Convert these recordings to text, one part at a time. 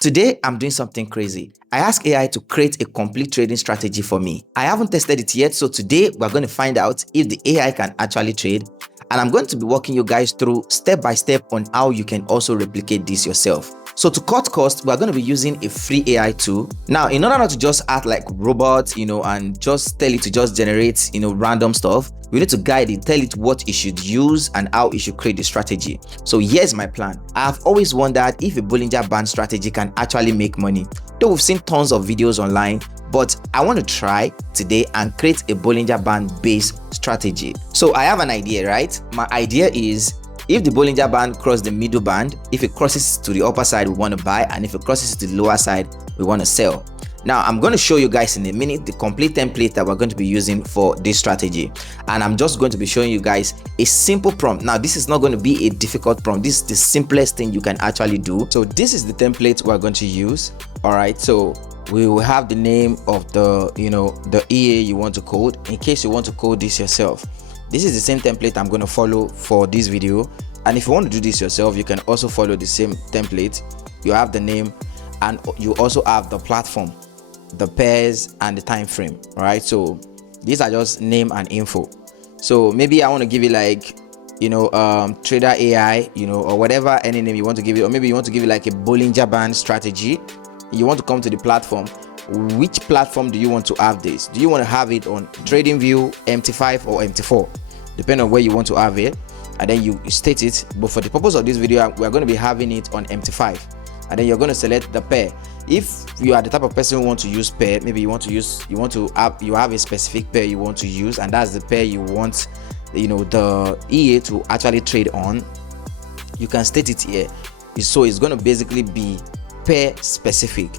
Today, I'm doing something crazy. I asked AI to create a complete trading strategy for me. I haven't tested it yet, so today we're going to find out if the AI can actually trade. And I'm going to be walking you guys through step by step on how you can also replicate this yourself. So to cut costs, we're going to be using a free AI tool. Now, in order not to just act like robots, and just tell it to just generate, random stuff, we need to guide it, tell it what it should use and how it should create the strategy. So here's my plan. I've always wondered if a Bollinger Band strategy can actually make money. Though we've seen tons of videos online, but I want to try today and create a Bollinger Band based strategy. So I have an idea, right? My idea is, if the Bollinger Band crosses the middle band, if it crosses to the upper side, we want to buy, and if it crosses to the lower side, we want to sell. Now, I'm going to show you guys in a minute the complete template that we're going to be using for this strategy. And I'm just going to be showing you guys a simple prompt. Now, this is not going to be a difficult prompt. This is the simplest thing you can actually do. So this is the template we're going to use. All right. So we will have the name of the EA you want to code in case you want to code this yourself. This is the same template I'm going to follow for this video. And if you want to do this yourself, you can also follow the same template. You have the name and you also have the platform, the pairs and the time frame. All right, so these are just name and info. So maybe I want to give it like trader AI, or whatever, any name you want to give it, or maybe you want to give it like a Bollinger Band strategy. You want to come to the platform. Which platform do you want to have this? Do you want to have it on TradingView, MT5 or MT4, depending on where you want to have it, and then you state it. But for the purpose of this video, we are going to be having it on MT5, and then you're going to select the pair. If you are the type of person who want to use pair, maybe you have a specific pair you want to use, and that's the pair you want the EA to actually trade on, you can state it here. So it's going to basically be pair specific.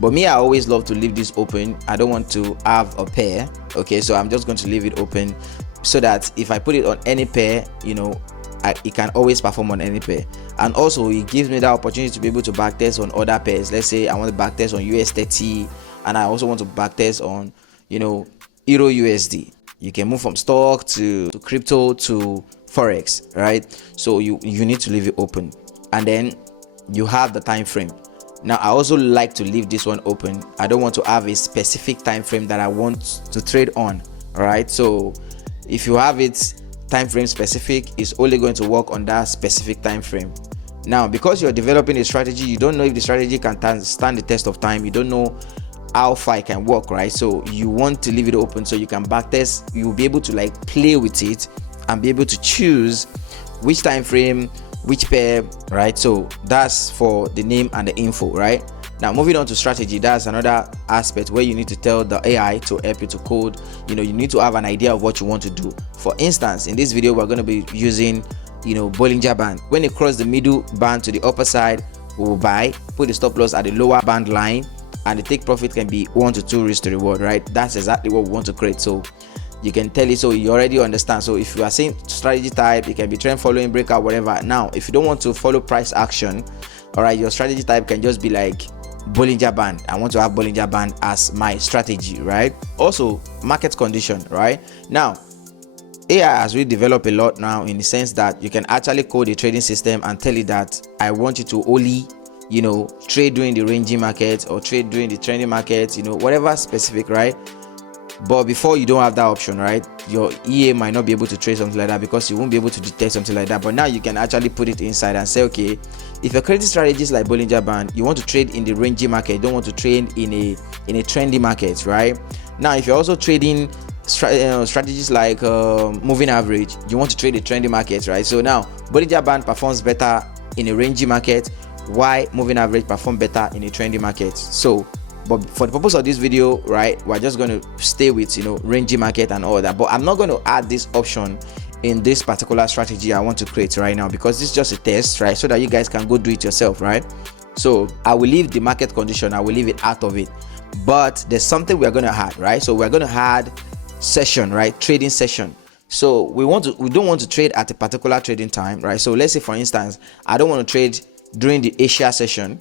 But me, I always love to leave this open. I don't want to have a pair. Okay, so I'm just going to leave it open so that if I put it on any pair, it can always perform on any pair. And also it gives me the opportunity to be able to backtest on other pairs. Let's say I want to backtest on US30 and I also want to backtest on Euro USD. You can move from stock to crypto to forex, right? So you need to leave it open, and then you have the time frame. Now I also like to leave this one open. I don't want to have a specific time frame that I want to trade on. All right, so if you have it time frame specific, it's only going to work on that specific time frame. Now, because you're developing a strategy, you don't know if the strategy can stand the test of time. You don't know how far it can work, right? So you want to leave it open so you can backtest. You'll be able to play with it and be able to choose which time frame, which pair, right? So that's for the name and the info, right? Now moving on to strategy, that's another aspect where you need to tell the AI to help you to code. You need to have an idea of what you want to do. For instance, in this video, we're going to be using Bollinger Band. When it crosses the middle band to the upper side, we will buy, put the stop loss at the lower band line, and the take profit can be 1 to 2 risk to reward, right? That's exactly what we want to create. So you can tell it, so you already understand. So if you are saying strategy type, it can be trend following, breakout, whatever. Now if you don't want to follow price action, all right, your strategy type can just be like Bollinger Band. I want to have Bollinger Band as my strategy, right? Also market condition, right? Now AI has really developed a lot now, in the sense that you can actually code a trading system and tell it that I want you to only trade during the ranging market or trade during the trending market, whatever specific, right? But before, you don't have that option, right? Your EA might not be able to trade something like that because you won't be able to detect something like that. But now you can actually put it inside and say, okay, if your credit strategy is like Bollinger Band, you want to trade in the ranging market, you don't want to trade in a trendy market, right? Now if you're also trading strategies like moving average, you want to trade a trendy market, right? So now Bollinger Band performs better in a rangy market, why moving average perform better in a trendy market. So but for the purpose of this video, right, we're just going to stay with rangy market and all that. But I'm not going to add this option in this particular strategy I want to create right now, because this is just a test, right? So that you guys can go do it yourself, right? So I will leave the market condition, I will leave it out of it. But there's something we're going to add, right? So we're going to add session, right? Trading session. So we don't want to trade at a particular trading time, right? So let's say, for instance, I don't want to trade during the Asia session,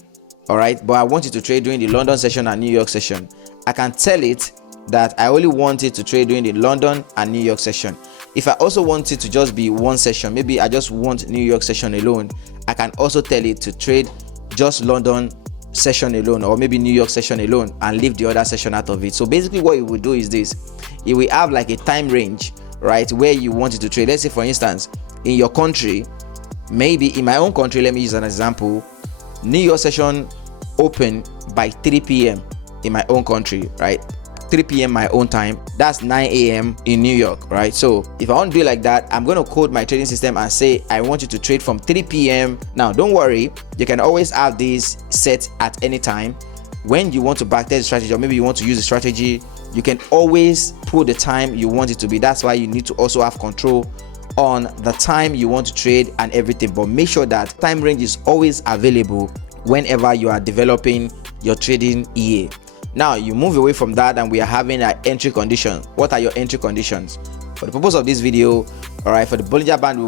all right, but I want you to trade during the London session and New York session. I can tell it that I only want it to trade during the London and New York session. If I also want it to just be one session, maybe I just want New York session alone, I can also tell it to trade just London session alone, or maybe New York session alone, and leave the other session out of it. So basically what you will do is this: you will have like a time range, right, where you want it to trade. Let's say for instance, in your country, maybe in my own country, let me use an example. New York session open by 3 p.m. in my own country, right? 3 p.m. my own time, that's 9 a.m. in New York, right? So if I want to do it like that, I'm going to code my trading system and say I want you to trade from 3 p.m. Now don't worry, you can always have this set at any time. When you want to backtest the strategy, or maybe you want to use the strategy, you can always put the time you want it to be. That's why you need to also have control on the time you want to trade and everything, but make sure that time range is always available whenever you are developing your trading EA. Now you move away from that, and we are having an entry condition. What are your entry conditions? For the purpose of this video, all right, for the Bollinger Band we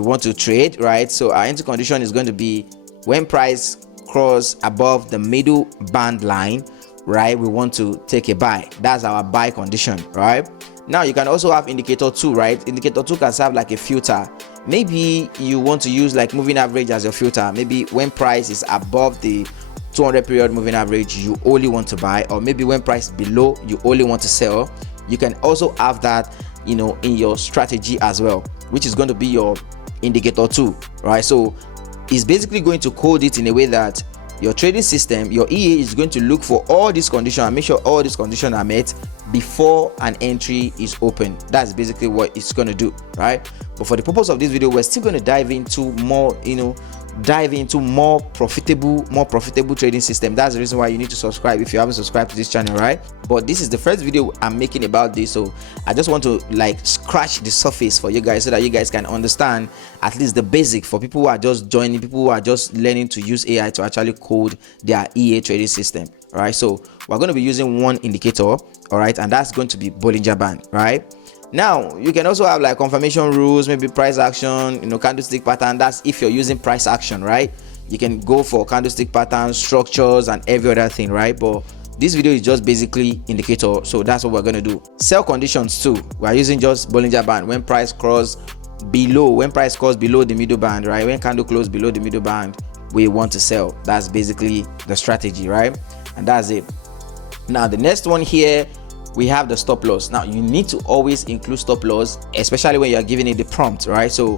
want to trade, right? So our entry condition is going to be when price cross above the middle band line, right, we want to take a buy. That's our buy condition, right? Now you can also have indicator 2, right? Indicator 2 can serve like a filter. Maybe you want to use like moving average as your filter. Maybe when price is above the 200 period moving average, you only want to buy, or maybe when price below, you only want to sell. You can also have that, you know, in your strategy as well, which is going to be your indicator 2, right? So it's basically going to code it in a way that your trading system, your EA, is going to look for all these conditions and make sure all these conditions are met before an entry is open. That's basically what it's going to do, right? But for the purpose of this video, we're still going to dive into more, more profitable trading system. That's the reason why you need to subscribe if you haven't subscribed to this channel, right? But this is the first video I'm making about this, so I just want to like scratch the surface for you guys so that you guys can understand at least the basic for people who are just joining, people who are just learning to use AI to actually code their EA trading system. All right, so we're going to be using one indicator, all right, and that's going to be Bollinger Band, right? Now you can also have like confirmation rules, maybe price action, candlestick pattern. That's if you're using price action, right? You can go for candlestick patterns, structures, and every other thing, right? But this video is just basically indicator, so that's what we're going to do. Sell conditions too, we're using just Bollinger Band when price cross below the middle band, right? When candle close below the middle band, we want to sell. That's basically the strategy, right? And that's it. Now the next one here, we have the stop loss. Now you need to always include stop loss, especially when you are giving it the prompt, right? So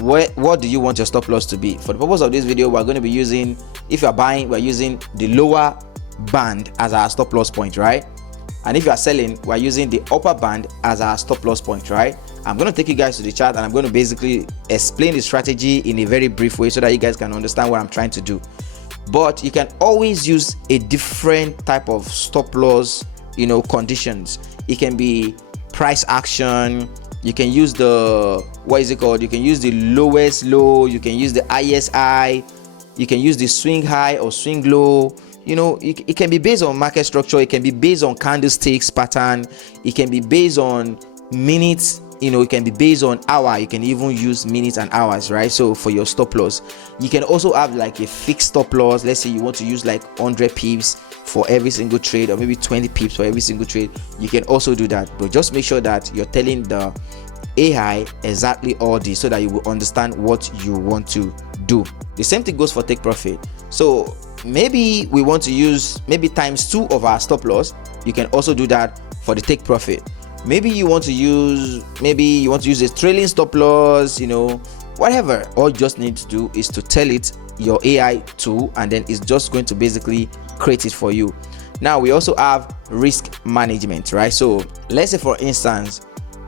what do you want your stop loss to be? For the purpose of this video, we're going to be using, if you're buying, we're using the lower band as our stop loss point, right? And if you are selling, we're using the upper band as our stop loss point, right? I'm going to take you guys to the chart, and I'm going to basically explain the strategy in a very brief way so that you guys can understand what I'm trying to do. But you can always use a different type of stop loss, conditions. It can be price action. You can use the, you can use the lowest low. You can use the highest high. You can use the swing high or swing low. It can be based on market structure. It can be based on candlesticks pattern. It can be based on minutes. It can be based on hour. You can even use minutes and hours, right? So for your stop loss, you can also have like a fixed stop loss. Let's say you want to use like 100 pips for every single trade, or maybe 20 pips for every single trade. You can also do that, but just make sure that you're telling the AI exactly all this so that you will understand what you want to do. The same thing goes for take profit. So maybe we want to use maybe ×2 of our stop loss. You can also do that for the take profit. Maybe you want to use a trailing stop loss, whatever. All you just need to do is to tell it your AI tool, and then it's just going to basically create it for you. Now we also have risk management, right? So let's say for instance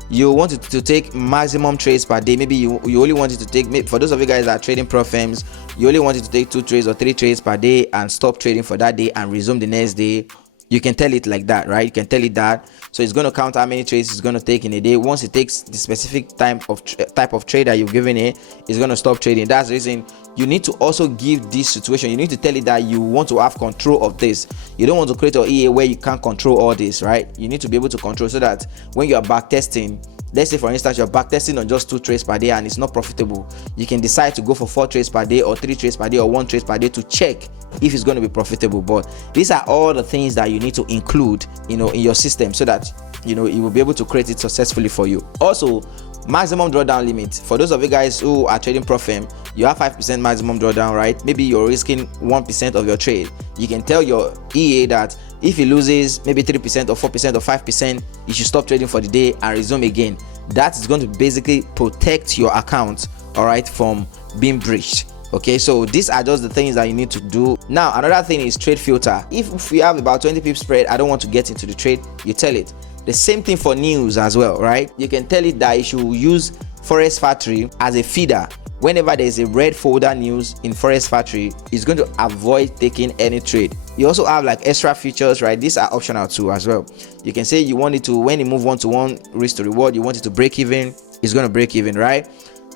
you wanted to take maximum trades per day. Maybe you only wanted to take, maybe for those of you guys that are trading prop firms, you only wanted to take 2 trades or 3 trades per day and stop trading for that day and resume the next day. You can tell it like that, right? You can tell it that. So it's going to count how many trades it's going to take in a day. Once it takes the specific type of trade that you've given it, it's going to stop trading. That's the reason you need to also give this situation. You need to tell it that you want to have control of this. You don't want to create an EA where you can't control all this, right? You need to be able to control, so that when you are backtesting, let's say for instance you're backtesting on just 2 trades per day and it's not profitable, you can decide to go for 4 trades per day or 3 trades per day or 1 trade per day to check if it's going to be profitable. But these are all the things that you need to include in your system, so that it will be able to create it successfully for you. Also, maximum drawdown limit. For those of you guys who are trading Profem, you have 5% maximum drawdown, right? Maybe you're risking 1% of your trade. You can tell your EA that if he loses maybe 3% or 4% or 5%, you should stop trading for the day and resume again. That is going to basically protect your account, all right, from being breached. Okay, so these are just the things that you need to do. Now, another thing is trade filter. If we have about 20 pips spread, I don't want to get into the trade, you tell it. The same thing for news as well, right? You can tell it that you should use Forex Factory as a feeder. Whenever there's a red folder news in Forex Factory, it's going to avoid taking any trade. You also have like extra features, right? These are optional too as well. You can say you want it to, when you move one-to-one risk to reward, you want it to break even, it's going to break even, right?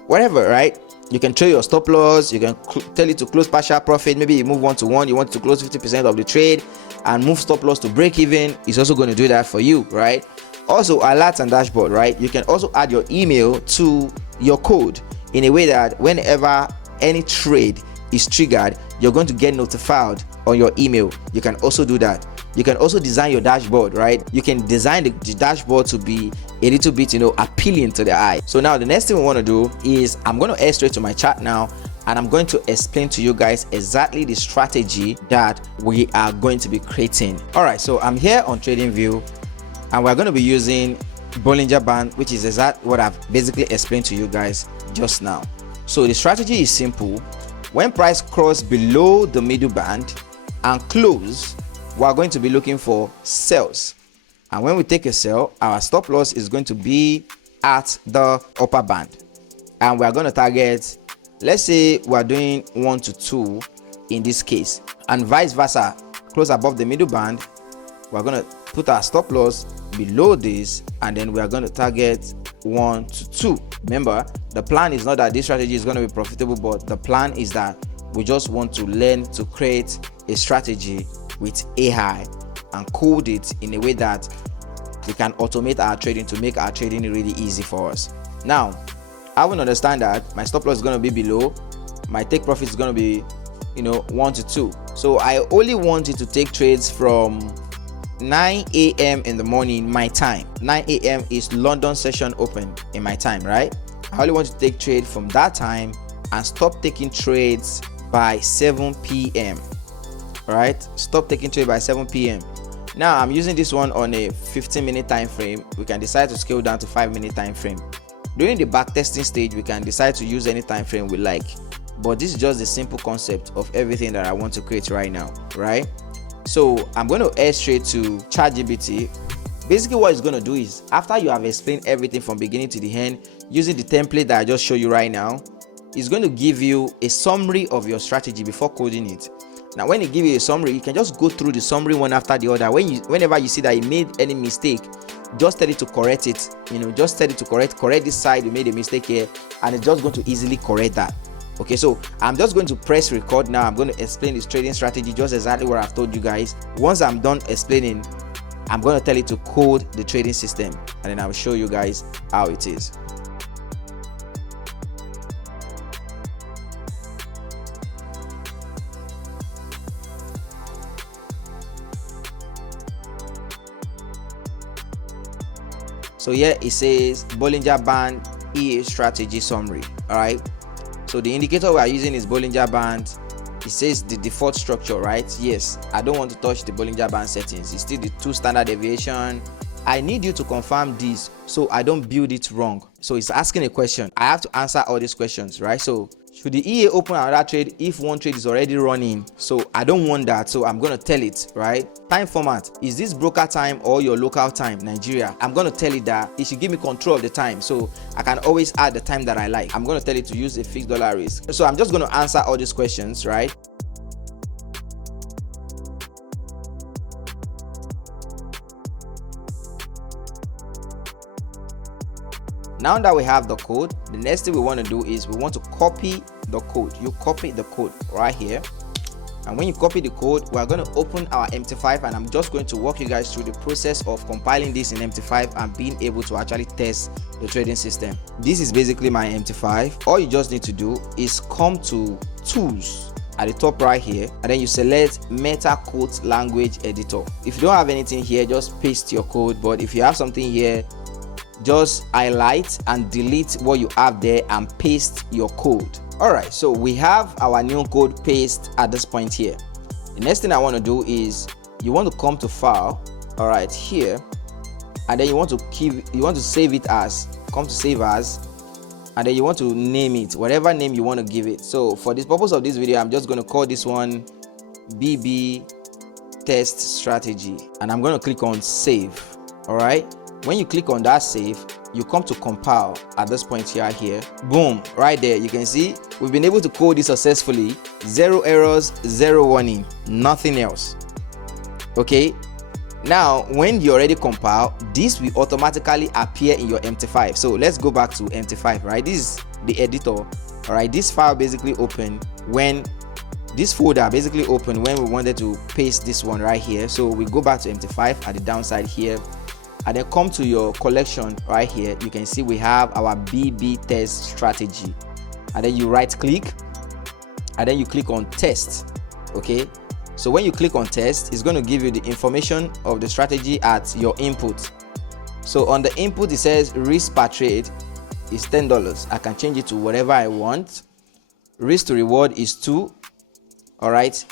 Whatever, right? You can show your stop loss. You can tell it to close partial profit. Maybe you move one-to-one, you want to close 50% of the trade and move stop loss to break even. It's also going to do that for you, right? Also, alerts and dashboard, right? You can also add your email to your code in a way that whenever any trade is triggered, you're going to get notified on your email. You can also do that. You can also design your dashboard, right? You can design the dashboard to be a little bit, appealing to the eye. So now the next thing we want to do is I'm going to head straight to my chart now, and I'm going to explain to you guys exactly the strategy that we are going to be creating. All right, so I'm here on TradingView, and we're going to be using Bollinger Band, which is exactly what I've basically explained to you guys just now. So the strategy is simple. When price cross below the middle band and close, we are going to be looking for sells, and when we take a sell, our stop loss is going to be at the upper band, and we are going to target, let's say we are doing 1 to 2 in this case, and vice versa, close above the middle band, we are going to put our stop loss below this, and then we are going to target 1 to 2. Remember, the plan is not that this strategy is going to be profitable, but the plan is that we just want to learn to create a strategy with AI and code it in a way that we can automate our trading to make our trading really easy for us. Now, I will understand that my stop loss is going to be below, my take profit is going to be 1 to 2. So I only want you to take trades from 9 a.m. in the morning my time. 9 a.m. is London session open in my time, right? I only want to take trade from that time and stop taking trades by 7 p.m. All right, stop taking trade by 7 p.m. Now I'm using this one on a 15-minute time frame. We can decide to scale down to 5-minute time frame. During the backtesting stage, we can decide to use any time frame we like, but this is just the simple concept of everything that I want to create right now, right? So I'm going to head straight to ChatGPT. Basically what it's going to do is, after you have explained everything from beginning to the end using the template that I just showed you right now, it's going to give you a summary of your strategy before coding it. Now when it gives you a summary, you can just go through the summary one after the other. Whenever you see that you made any mistake, just tell it to correct it. Just tell it to correct this side, you made a mistake here, and it's just going to easily correct that. Okay, so I'm just going to press record now. I'm going to explain this trading strategy, just exactly what I've told you guys. Once I'm done explaining, I'm going to tell it to code the trading system, and then I'll show you guys how it is. So here it says Bollinger Band EA strategy summary. All right, so the indicator we are using is Bollinger Band. It says the default structure, right? Yes, I don't want to touch the Bollinger Band settings. It's still the 2 standard deviation. I need you to confirm this so I don't build it wrong. So it's asking a question. I have to answer all these questions, right? So should the EA open another trade if one trade is already running? So I don't want that, so I'm going to tell it, right? Time format, is this broker time or your local time, Nigeria? I'm going to tell it that it should give me control of the time, so I can always add the time that I like. I'm going to tell it to use a fixed dollar risk. So I'm just going to answer all these questions, right? Now that we have the code, the next thing we want to do is we want to copy the code. You copy the code right here, and when you copy the code, we are going to open our MT5, and I'm just going to walk you guys through the process of compiling this in MT5 and being able to actually test the trading system. This is basically my MT5. All you just need to do is come to tools at the top right here, and then you select meta quote language editor. If you don't have anything here, just paste your code, but if you have something here, just highlight and delete what you have there and paste your code. All right, so we have our new code paste at this point here. The next thing I want to do is you want to come to file, all right, here, and then you want to save it as, come to save as, and then you want to name it whatever name you want to give it. So for the purpose of this video, I'm just going to call this one BB test strategy, and I'm going to click on save. All right, when you click on that save, you come to compile at this point here. Boom, right there you can see we've been able to code this successfully. 0 errors, 0 warning, nothing else. Okay, now when you already compile, this will automatically appear in your MT5. So let's go back to MT5, right? This is the editor. All right, this file basically opened when this folder basically opened when we wanted to paste this one right here. So we go back to MT5 at the downside here, and then come to your collection right here. You can see we have our BB test strategy, and then you right click and then you click on test. Okay, so when you click on test, it's going to give you the information of the strategy at your input. So on the input it says risk per trade is $10. I can change it to whatever I want. Risk to reward is 2. All right,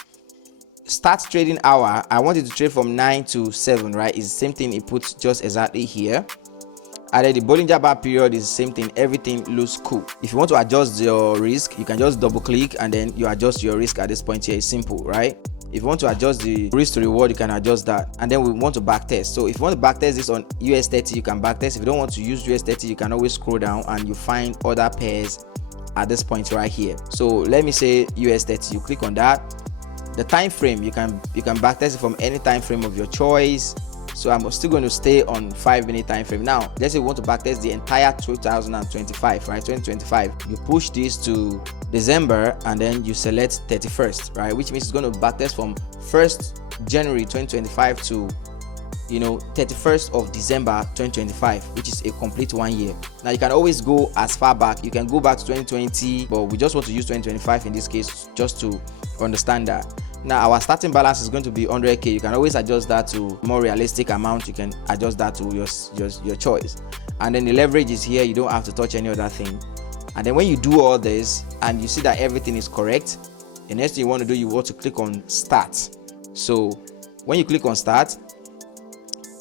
start trading hour, I want it to trade from 9 to 7, right? It's the same thing it puts just exactly here. And then the Bollinger Band period is the same thing. Everything looks cool. If you want to adjust your risk, you can just double click and then you adjust your risk at this point here. It's simple, right? If you want to adjust the risk to reward, you can adjust that. And then we want to backtest. So if you want to backtest this on US30, you can backtest. If you don't want to use US30, you can always scroll down and you find other pairs at this point right here. So let me say US30, you click on that. The time frame, you can backtest it from any time frame of your choice. So I'm still going to stay on 5-minute time frame. Now let's say we want to backtest the entire 2025, right? 2025, you push this to December and then you select 31st, right? Which means it's going to backtest from 1st January 2025 to 31st of December 2025, which is a complete 1 year. Now you can always go as far back. You can go back to 2020, but we just want to use 2025 in this case just to understand that. Now our starting balance is going to be 100k. You can always adjust that to more realistic amount. You can adjust that to your choice. And then the leverage is here. You don't have to touch any other thing. And then when you do all this and you see that everything is correct, the next thing you want to do, you want to click on start. So when you click on start,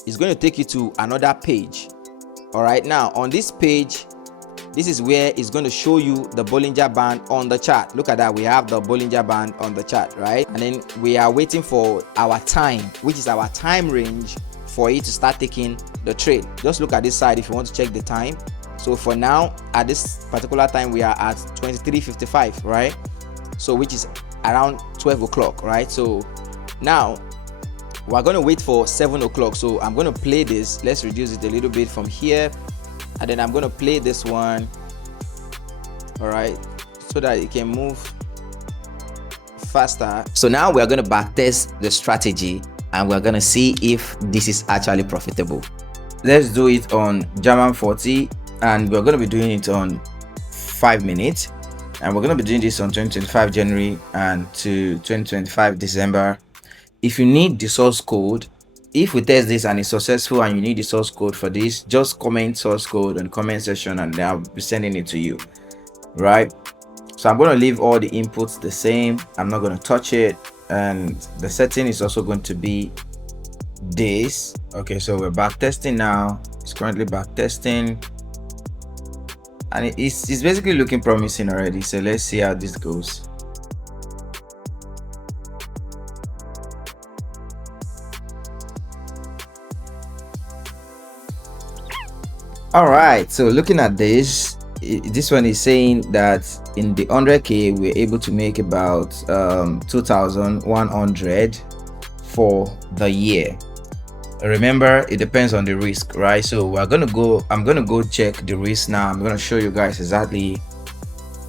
it's going to take you to another page. All right, now on this page, this is where it's going to show you the Bollinger Band on the chart. Look at that, we have the Bollinger Band on the chart, right? And then we are waiting for our time, which is our time range for it to start taking the trade. Just look at this side if you want to check the time. So for now, at this particular time, we are at 23:55, right? So which is around 12 o'clock, right? So now we're going to wait for 7 o'clock. So I'm going to play this. Let's reduce it a little bit from here, and then I'm going to play this one, all right, so that it can move faster. So now we're going to backtest the strategy and we're going to see if this is actually profitable. Let's do it on German 40, and we're going to be doing it on 5 minutes, and we're going to be doing this on 2025 January and to 2025 December. If you need the source code, if we test this and it's successful and you need the source code for this, just comment source code in the comment section and I'll be sending it to you, right? So I'm going to leave all the inputs the same. I'm not going to touch it, and the setting is also going to be this. Okay, so we're back testing now. It's currently back testing and it's basically looking promising already. So let's see how this goes. All right, so looking at this one is saying that in the 100k we're able to make about 2,100 for the year. Remember, it depends on the risk, right? So I'm gonna go check the risk now. I'm gonna show you guys exactly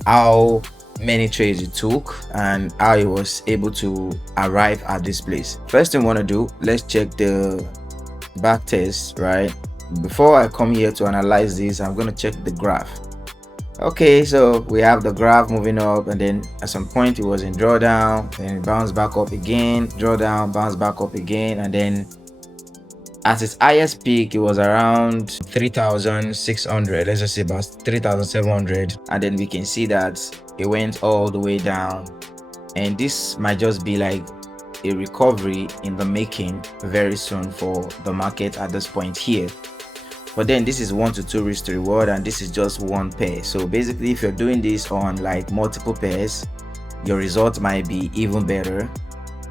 how many trades it took and how it was able to arrive at this place. First thing we want to do, let's check the back test, right? Before I come here to analyze this, I'm going to check the graph. Okay, so we have the graph moving up, and then at some point it was in drawdown, then it bounced back up again, drawdown, bounce back up again, and then At its highest peak, it was around 3,600. Let's just say about 3,700. And then we can see that it went all the way down. And this might just be like a recovery in the making very soon for the market at this point here. But then this is 1 to 2 risk to reward, and this is just one pair. So basically, if you're doing this on like multiple pairs, your result might be even better.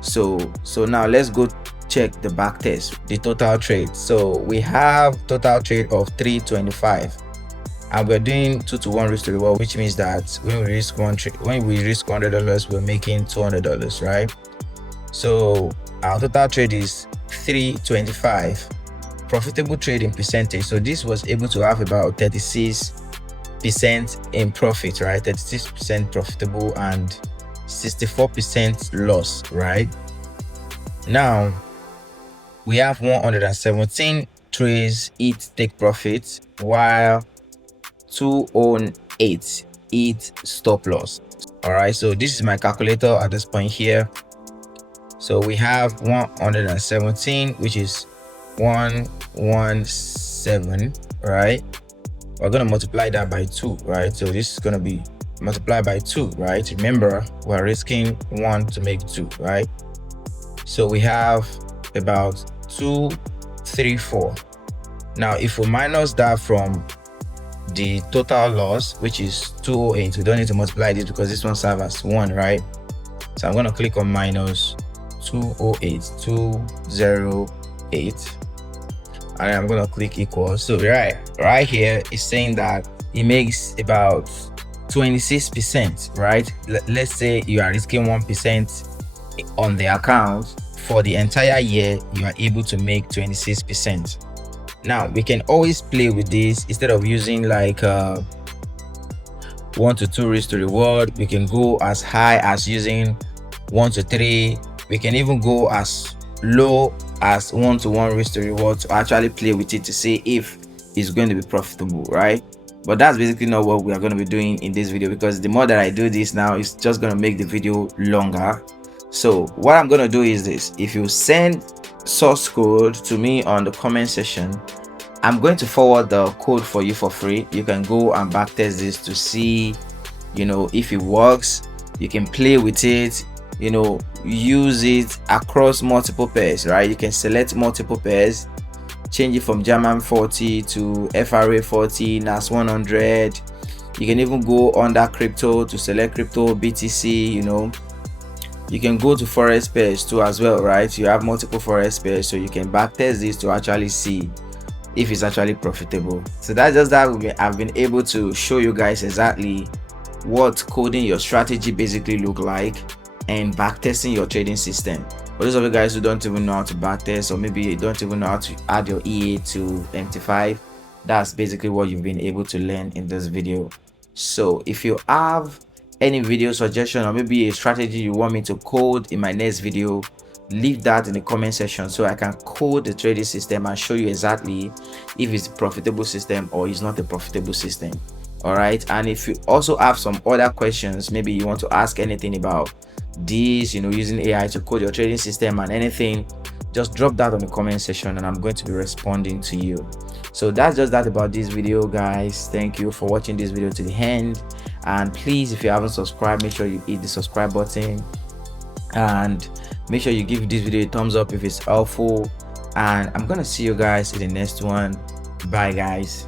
So now let's go check the back test, the total trade. So we have total trade of 325, and we're doing 2 to 1 risk to reward, which means that when we risk $100, we're making $200, right? So our total trade is 325. Profitable trade in percentage, so this was able to have about 36% in profit, right? 36% profitable and 64% loss, right? Now we have 117 trades each take profit, while 208 each stop loss. All right, so this is my calculator at this point here. So we have 117, which is 117, right? We're gonna multiply that by 2, right? So this is gonna be multiplied by 2, right? Remember, we're risking 1 to make 2, right? So we have about 234. Now if we minus that from the total loss, which is 208, we don't need to multiply this because this one serves as 1, right? So I'm gonna click on minus 208, 208, and I'm gonna click equal. So right here is saying that it makes about 26%, right? Let's say you are risking 1% on the account. For the entire year, you are able to make 26%. Now we can always play with this. Instead of using like 1 to 2 risk to reward, we can go as high as using 1 to 3. We can even go as low as 1 to 1 risk to reward to actually play with it to see if it's going to be profitable, right? But that's basically not what we are going to be doing in this video, because the more that I do this now, it's just going to make the video longer. So what I'm going to do is this: if you send source code to me on the comment section, I'm going to forward the code for you for free. You can go and backtest this to see, you know, if it works. You can play with it, you know, use it across multiple pairs, right? You can select multiple pairs, change it from German 40 to FRA 40, NAS 100. You can even go under crypto to select crypto, BTC, you know. You can go to forex pairs too as well, right? You have multiple forex pairs, so you can backtest this to actually see if it's actually profitable. So that's just that I've been able to show you guys exactly what coding your strategy basically look like and backtesting your trading system. For those of you guys who don't even know how to backtest, or maybe you don't even know how to add your EA to MT5, that's basically what you've been able to learn in this video. So if you have any video suggestion or maybe a strategy you want me to code in my next video, leave that in the comment section so I can code the trading system and show you exactly if it's a profitable system or it's not a profitable system. All right, and if you also have some other questions, maybe you want to ask anything about this, you know, using AI to code your trading system and anything, just drop that on the comment section and I'm going to be responding to you. So that's just that about this video, guys. Thank you for watching this video to the end, and please, if you haven't subscribed, make sure you hit the subscribe button and make sure you give this video a thumbs up if it's helpful, and I'm gonna see you guys in the next one. Bye guys.